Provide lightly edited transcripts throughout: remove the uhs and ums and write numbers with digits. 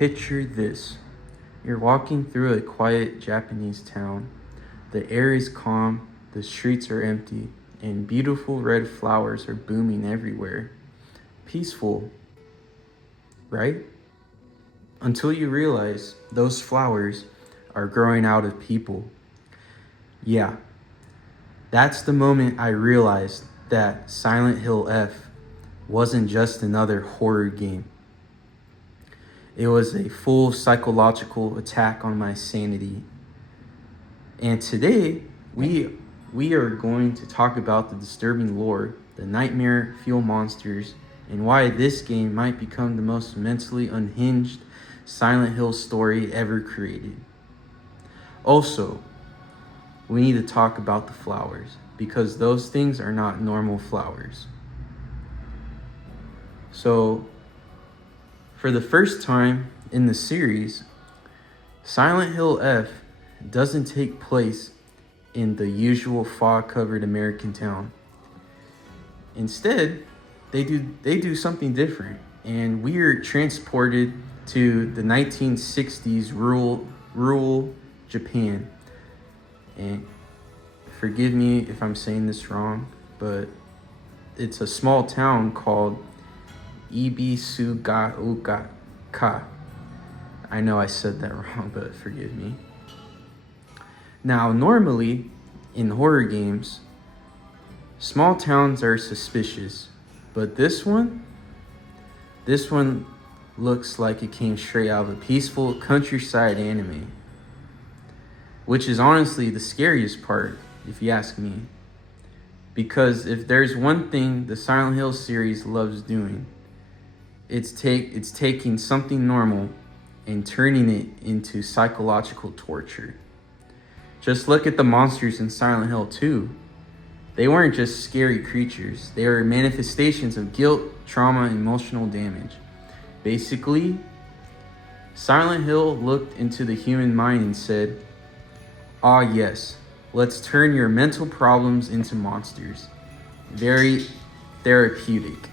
Picture this. You're walking through a quiet Japanese town. The air is calm, the streets are empty, and beautiful red flowers are blooming everywhere. Peaceful, right? Until you realize those flowers are growing out of people. Yeah, that's the moment I realized that Silent Hill F wasn't just another horror game. It was a full psychological attack on my sanity. And today, we are going to talk about the disturbing lore, the nightmare fuel monsters, and why this game might become the most mentally unhinged Silent Hill story ever created. Also, we need to talk about the flowers, because those things are not normal flowers. So, for the first time in the series, Silent Hill F doesn't take place in the usual fog-covered American town. Instead, they do something different, and we are transported to the 1960s rural Japan. And forgive me if I'm saying this wrong, but it's a small town called Ibisugaoka. I know I said that wrong, but forgive me. Now, normally in horror games, small towns are suspicious, but this one looks like it came straight out of a peaceful countryside anime, which is honestly the scariest part, if you ask me. Because if there's one thing the Silent Hill series loves doing, it's taking something normal and turning it into psychological torture. Just look at the monsters in Silent Hill 2. They weren't just scary creatures. They were manifestations of guilt, trauma, and emotional damage. Basically, Silent Hill looked into the human mind and said, "Ah yes, let's turn your mental problems into monsters." Very therapeutic,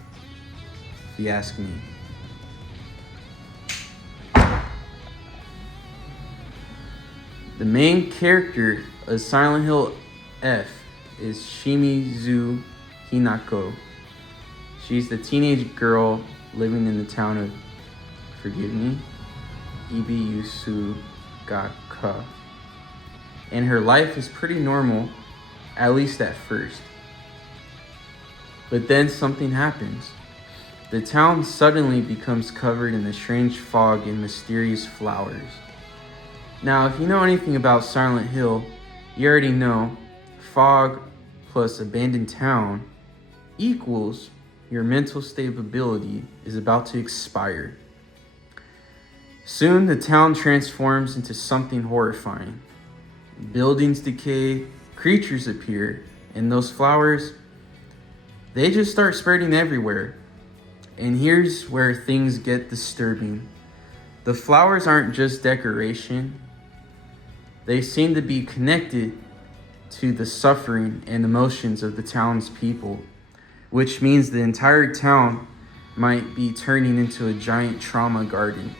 if you ask me. The main character of Silent Hill F is Shimizu Hinako. She's the teenage girl living in the town of, forgive me, Ibisugaka. And her life is pretty normal, at least at first. But then something happens. The town suddenly becomes covered in a strange fog and mysterious flowers. Now, if you know anything about Silent Hill, you already know fog plus abandoned town equals your mental stability is about to expire. Soon, the town transforms into something horrifying. Buildings decay, creatures appear, and those flowers, they just start spreading everywhere. And here's where things get disturbing. The flowers aren't just decoration. They seem to be connected to the suffering and emotions of the town's people, which means the entire town might be turning into a giant trauma garden,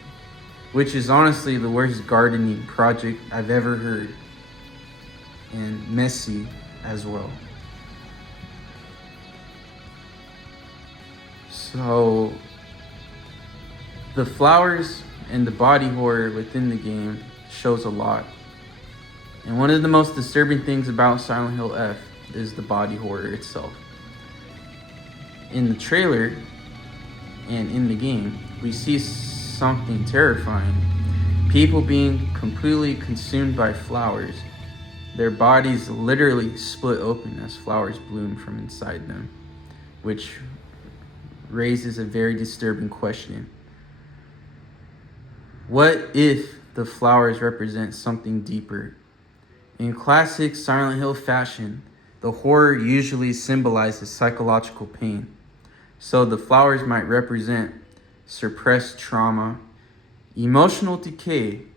which is honestly the worst gardening project I've ever heard, and messy as well. So, the flowers and the body horror within the game shows a lot. And one of the most disturbing things about Silent Hill F is the body horror itself. In the trailer and in the game, we see something terrifying. People being completely consumed by flowers. Their bodies literally split open as flowers bloom from inside them, which raises a very disturbing question. What if the flowers represent something deeper? In classic Silent Hill fashion, the horror usually symbolizes psychological pain. So the flowers might represent suppressed trauma, emotional decay,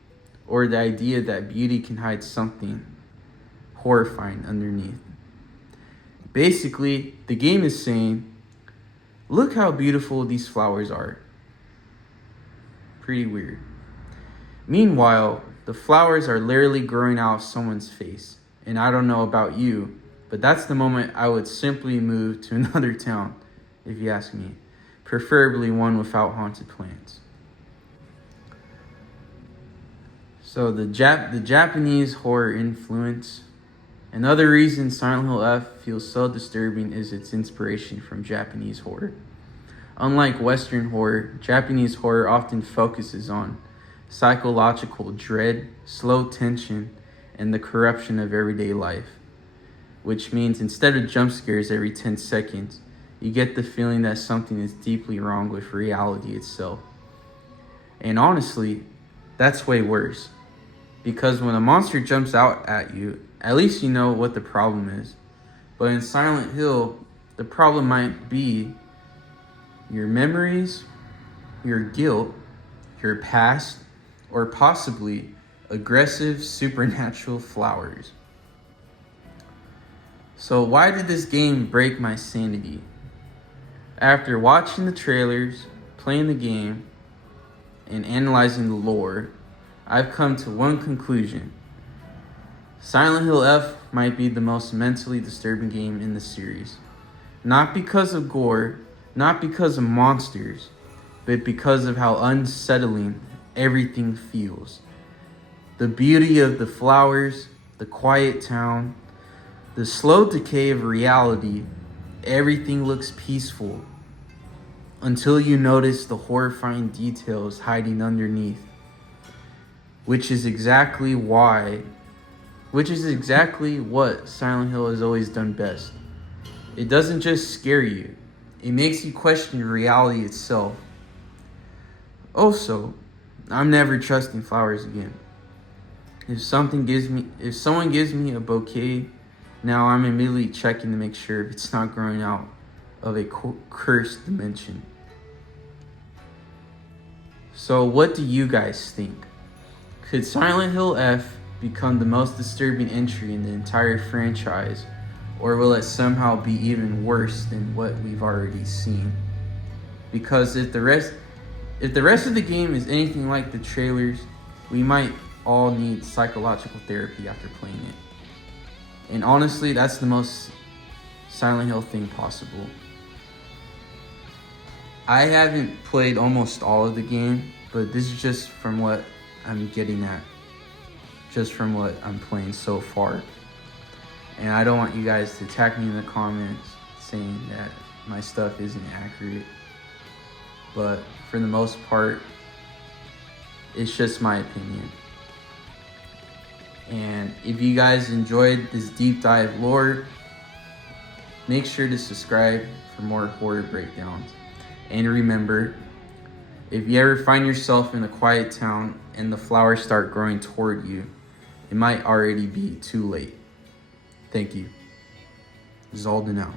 or the idea that beauty can hide something horrifying underneath. Basically, the game is saying, look how beautiful these flowers are. Pretty weird. Meanwhile, the flowers are literally growing out of someone's face. And I don't know about you, but that's the moment I would simply move to another town, if you ask me. Preferably one without haunted plants. So the Japanese horror influence. Another reason Silent Hill F feels so disturbing is its inspiration from Japanese horror. Unlike Western horror, Japanese horror often focuses on psychological dread, slow tension, and the corruption of everyday life. Which means instead of jump scares every 10 seconds, you get the feeling that something is deeply wrong with reality itself. And honestly, that's way worse. Because when a monster jumps out at you, at least you know what the problem is. But in Silent Hill, the problem might be your memories, your guilt, your past, or possibly aggressive supernatural flowers. So why did this game break my sanity? After watching the trailers, playing the game, and analyzing the lore, I've come to one conclusion. Silent Hill F might be the most mentally disturbing game in the series. Not because of gore, not because of monsters, but because of how unsettling everything feels. The beauty of the flowers, the quiet town, the slow decay of reality, everything looks peaceful until you notice the horrifying details hiding underneath, which is exactly what Silent Hill has always done best. It doesn't just scare you, it makes you question reality itself. Also, I'm never trusting flowers again. If someone gives me a bouquet, now I'm immediately checking to make sure it's not growing out of a cursed dimension. So what do you guys think? Could Silent Hill F become the most disturbing entry in the entire franchise, or will it somehow be even worse than what we've already seen? Because if the rest of the game is anything like the trailers, we might all need psychological therapy after playing it. And honestly, that's the most Silent Hill thing possible. I haven't played almost all of the game, but this is just from what I'm getting at. Just from what I'm playing so far. And I don't want you guys to attack me in the comments saying that my stuff isn't accurate. But for the most part, it's just my opinion. And if you guys enjoyed this deep dive lore, make sure to subscribe for more horror breakdowns. And remember, if you ever find yourself in a quiet town and the flowers start growing toward you, it might already be too late. Thank you. Zalden out.